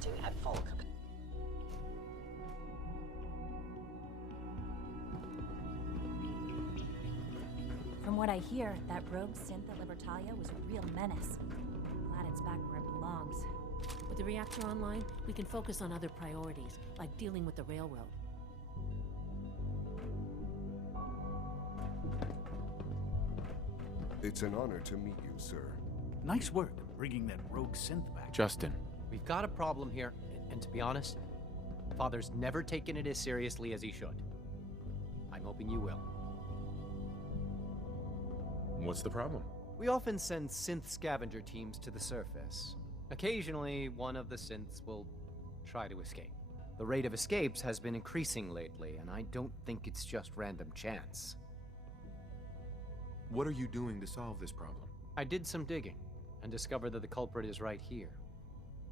operating at full capacity. From what I hear, that rogue synth at Libertalia was a real menace. Glad it's back where it belongs. With the reactor online, we can focus on other priorities, like dealing with the railroad. It's an honor to meet you, sir. Nice work bringing that rogue synth back. Justin. We've got a problem here, and to be honest, Father's never taken it as seriously as he should. I'm hoping you will. What's the problem? We often send synth scavenger teams to the surface. Occasionally, one of the synths will try to escape. The rate of escapes has been increasing lately, and I don't think it's just random chance. What are you doing to solve this problem? I did some digging and discovered that the culprit is right here,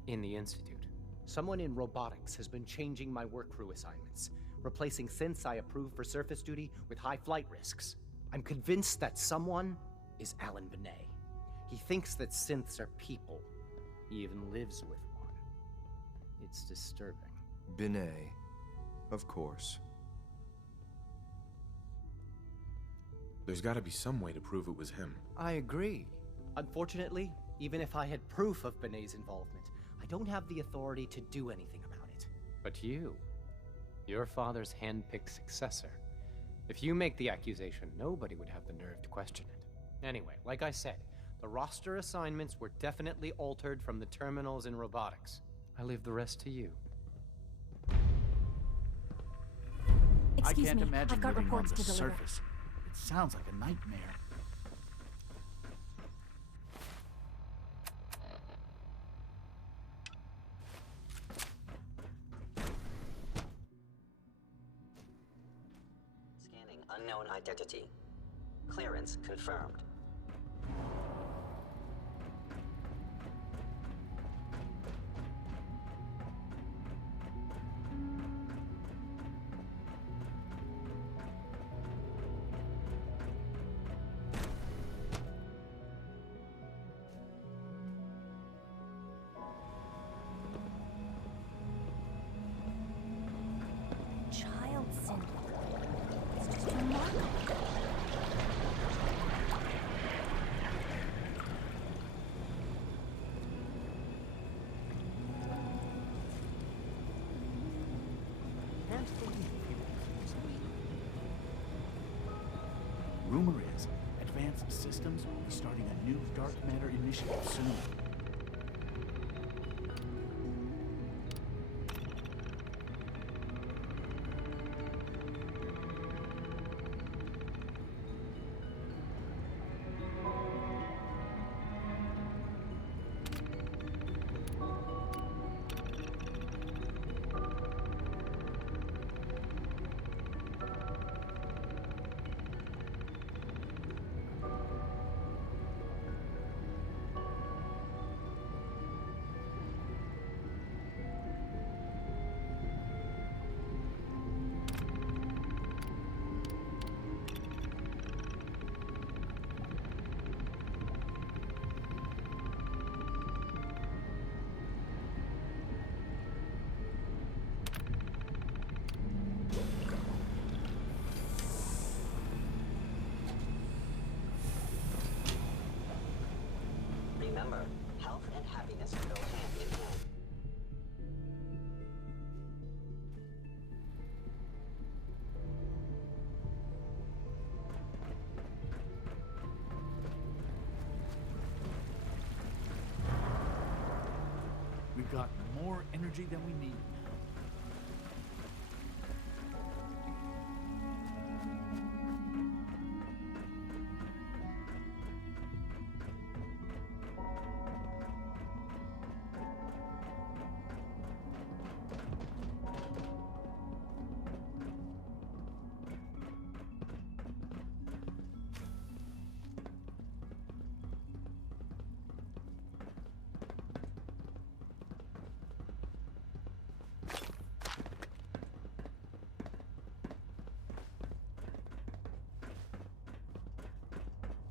in the Institute. Someone in robotics has been changing my work crew assignments, replacing synths I approve for surface duty with high flight risks. I'm convinced that someone is Alan Benet. He thinks that synths are people. He even lives with one. It's disturbing. Benet, of course. There's gotta be some way to prove it was him. I agree. Unfortunately, even if I had proof of Benet's involvement, I don't have the authority to do anything about it. But you, your father's hand-picked successor, if you make the accusation, nobody would have the nerve to question it. Anyway, like I said, the roster assignments were definitely altered from the terminals in robotics. I leave the rest to you. I Excuse can't me, imagine I've got living on reports the to deliver. surface. It sounds like a nightmare. Scanning unknown identity. Clearance confirmed. Child syndrome. It's just remarkable. Rumor is, Advanced Systems will be starting a new dark matter initiative soon. Remember, health and happiness go hand in hand. We've got more energy than we need now.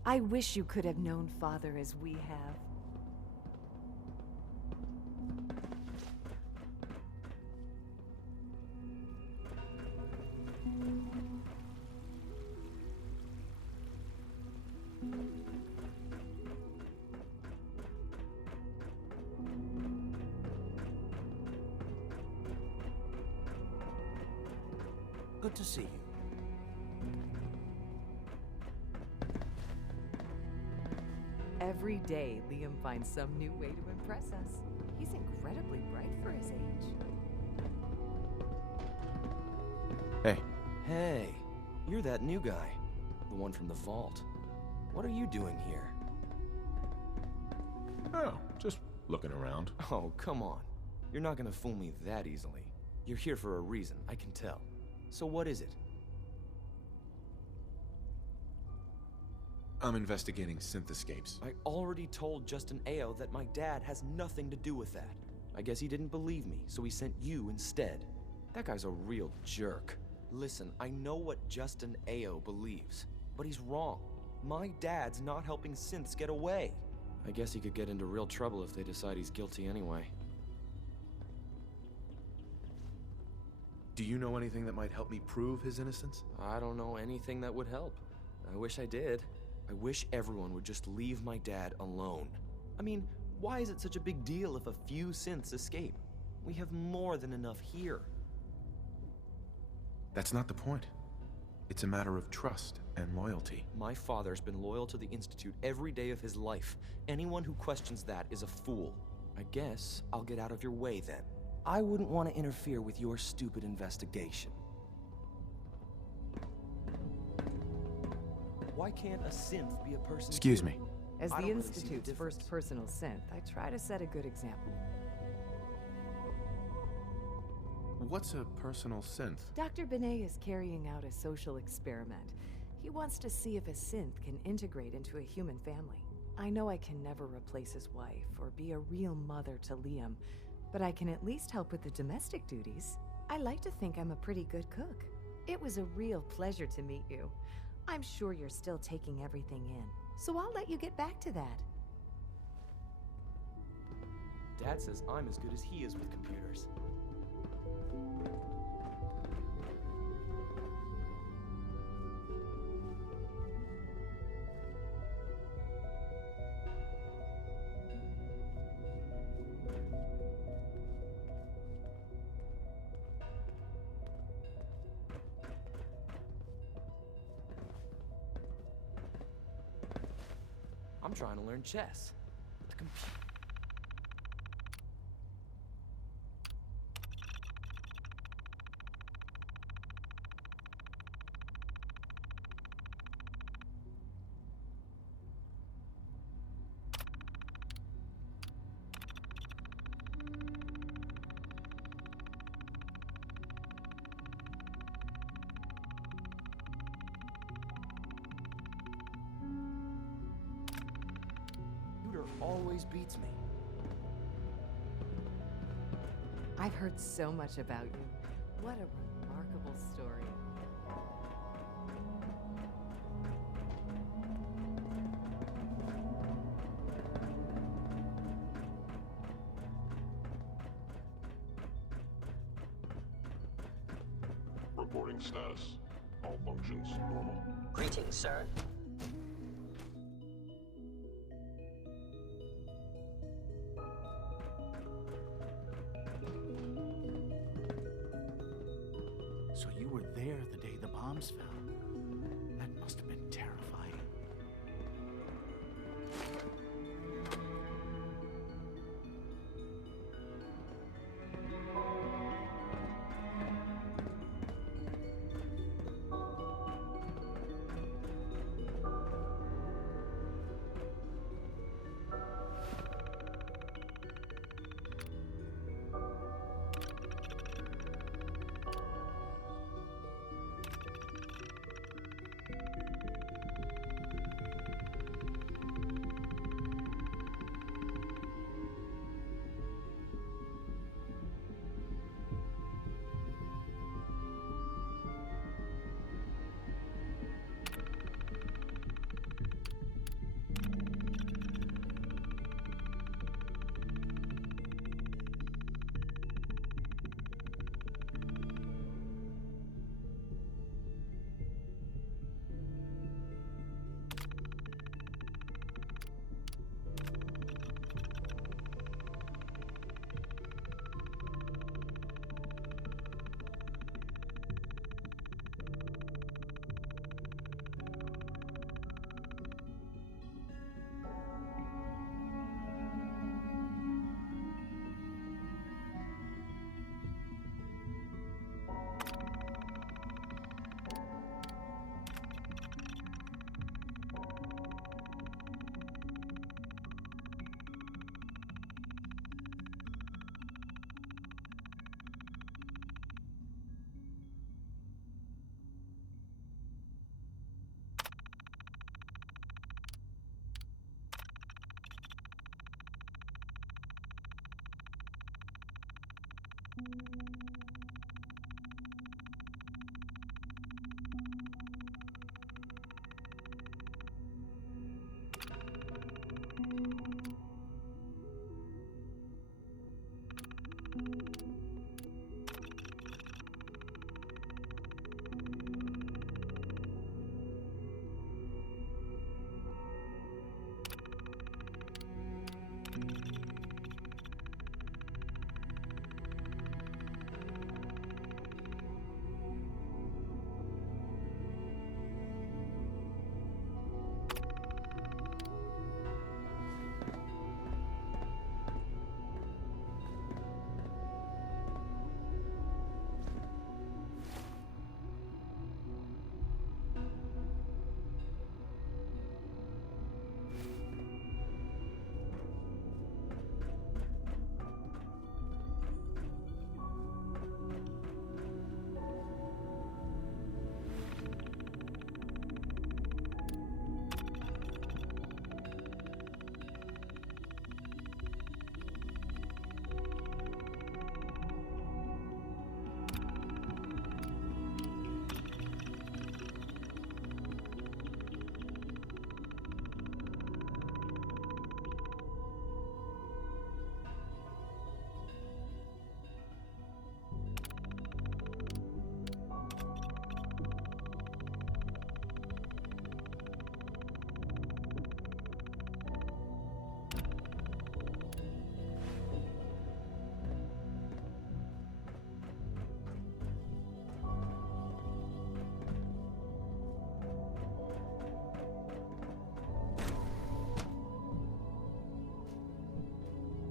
I wish you could have known Father as we have. Good to see you. Every day, Liam finds some new way to impress us. He's incredibly bright for his age. Hey, Hey, you're that new guy. The one from the vault. What are you doing here? oh, just looking around. Oh, come on. You're not gonna fool me that easily. You're here for a reason, I can tell. So what is it? I'm investigating synth escapes. I already told Justin Ao that my dad has nothing to do with that. I guess he didn't believe me, so he sent you instead. That guy's a real jerk. Listen, I know what Justin Ao believes, but he's wrong. My dad's not helping synths get away. I guess he could get into real trouble if they decide he's guilty anyway. Do you know anything that might help me prove his innocence? I don't know anything that would help. I wish I did. I wish everyone would just leave my dad alone. I mean, why is it such a big deal if a few synths escape? We have more than enough here. That's not the point. It's a matter of trust and loyalty. My father's been loyal to the Institute every day of his life. Anyone who questions that is a fool. I guess I'll get out of your way then. I wouldn't want to interfere with your stupid investigation. Why can't a synth be a person? Excuse too? me. As I the don't really see the Institute's difference. first personal synth, I try to set a good example. What's a personal synth? Dr. Benet is carrying out a social experiment. He wants to see if a synth can integrate into a human family. I know I can never replace his wife or be a real mother to Liam, but I can at least help with the domestic duties. I like to think I'm a pretty good cook. It was a real pleasure to meet you. I'm sure you're still taking everything in, so I'll let you get back to that. Dad says I'm as good as he is with computers. I'm trying to learn chess. With the computer. Always beats me. I've heard so much about you. What a remarkable story. Reporting status. All functions normal. Greetings, sir. So you were there the day the bombs fell. That must have been terrifying.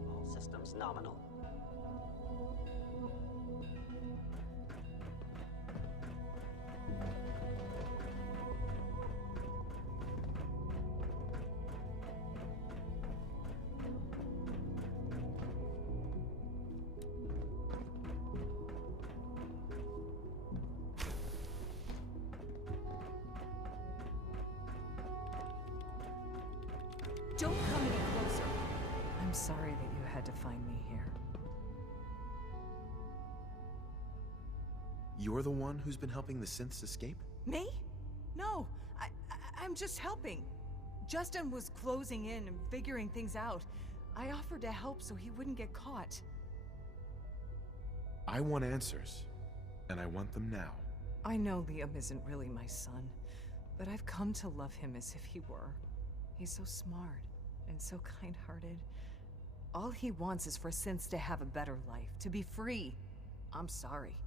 All systems nominal. Don't come any closer. I'm sorry that you had to find me here. You're the one who's been helping the synths escape? Me? No, I'm just helping. Justin was closing in and figuring things out. I offered to help so he wouldn't get caught. I want answers, and I want them now. I know Liam isn't really my son, but I've come to love him as if he were. He's so smart and so kind-hearted. All he wants is for synths to have a better life, to be free. I'm sorry.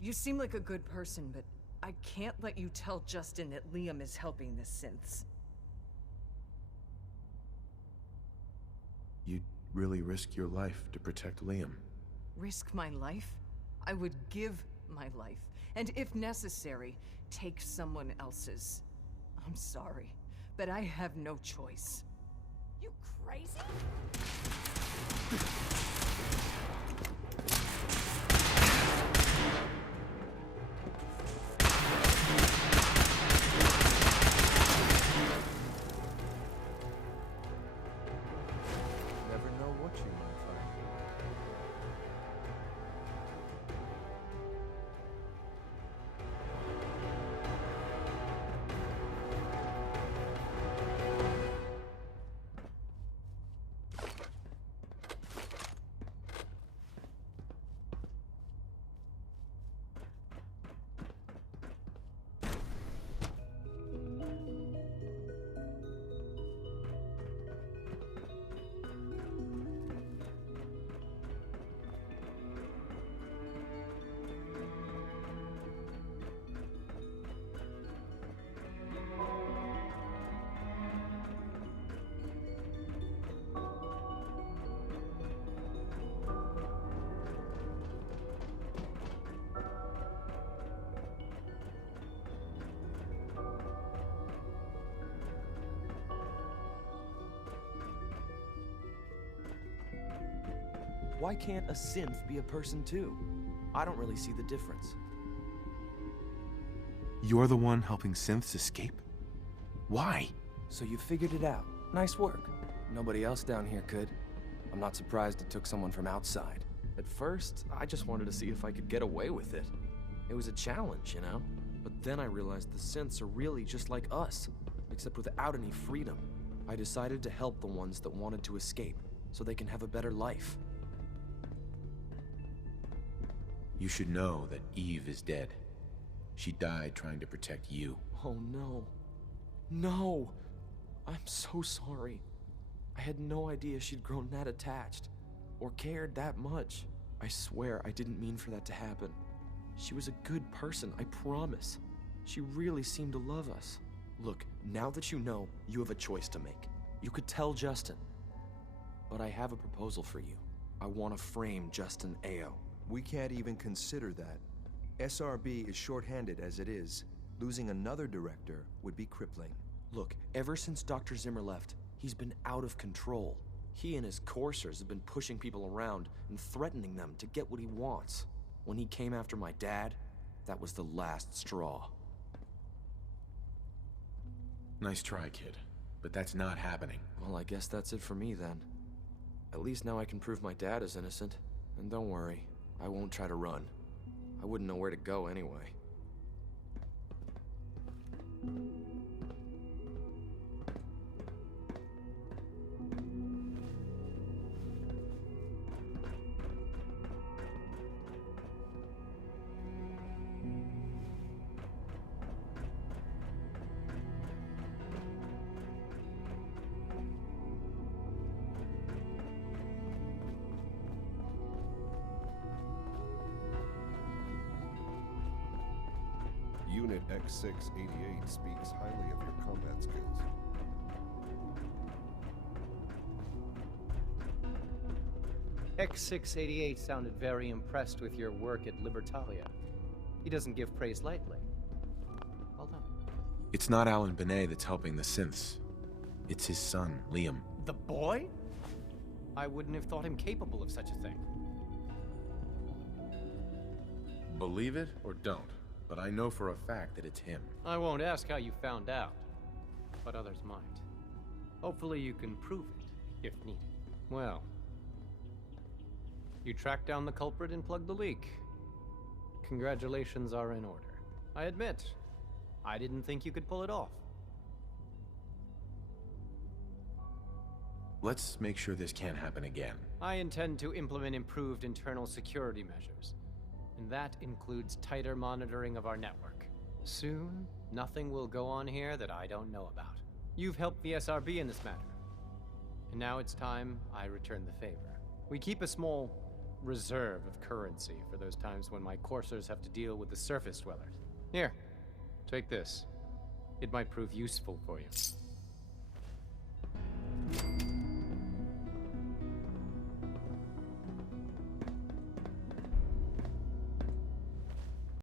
You seem like a good person, but I can't let you tell Justin that Liam is helping the synths. You'd really risk your life to protect Liam. Risk my life? I would give my life, and if necessary, take someone else's. I'm sorry, but I have no choice. You crazy? Never know what you might find. Why can't a synth be a person too? I don't really see the difference. You're the one helping synths escape? Why? So you figured it out. Nice work. Nobody else down here could. I'm not surprised it took someone from outside. At first, I just wanted to see if I could get away with it. It was a challenge, you know? But then I realized the synths are really just like us, except without any freedom. I decided to help the ones that wanted to escape, so they can have a better life. You should know that Eve is dead. She died trying to protect you. Oh no. No! I'm so sorry. I had no idea she'd grown that attached, or cared that much. I swear I didn't mean for that to happen. She was a good person, I promise. She really seemed to love us. Look, now that you know, you have a choice to make. You could tell Justin. But I have a proposal for you. I want to frame Justin Ao. We can't even consider that. SRB is shorthanded as it is. Losing another director would be crippling. Look, ever since Dr. Zimmer left, he's been out of control. He and his coursers have been pushing people around and threatening them to get what he wants. When he came after my dad, that was the last straw. Nice try, kid. But that's not happening. Well, I guess that's it for me then. At least now I can prove my dad is innocent. And don't worry, I won't try to run. I wouldn't know where to go anyway. Unit X688 speaks highly of your combat skills. X688 sounded very impressed with your work at Libertalia. He doesn't give praise lightly. Well done. It's not Alan Benet that's helping the synths. It's his son, Liam. The boy? I wouldn't have thought him capable of such a thing. Believe it or don't, but I know for a fact that it's him. I won't ask how you found out, but others might. Hopefully you can prove it, if needed. Well, you tracked down the culprit and plugged the leak. Congratulations are in order. I admit, I didn't think you could pull it off. Let's make sure this can't happen again. I intend to implement improved internal security measures, and that includes tighter monitoring of our network. Soon, nothing will go on here that I don't know about. You've helped the SRB in this matter, and now it's time I return the favor. We keep a small reserve of currency for those times when my coursers have to deal with the surface dwellers. Here, take this. It might prove useful for you.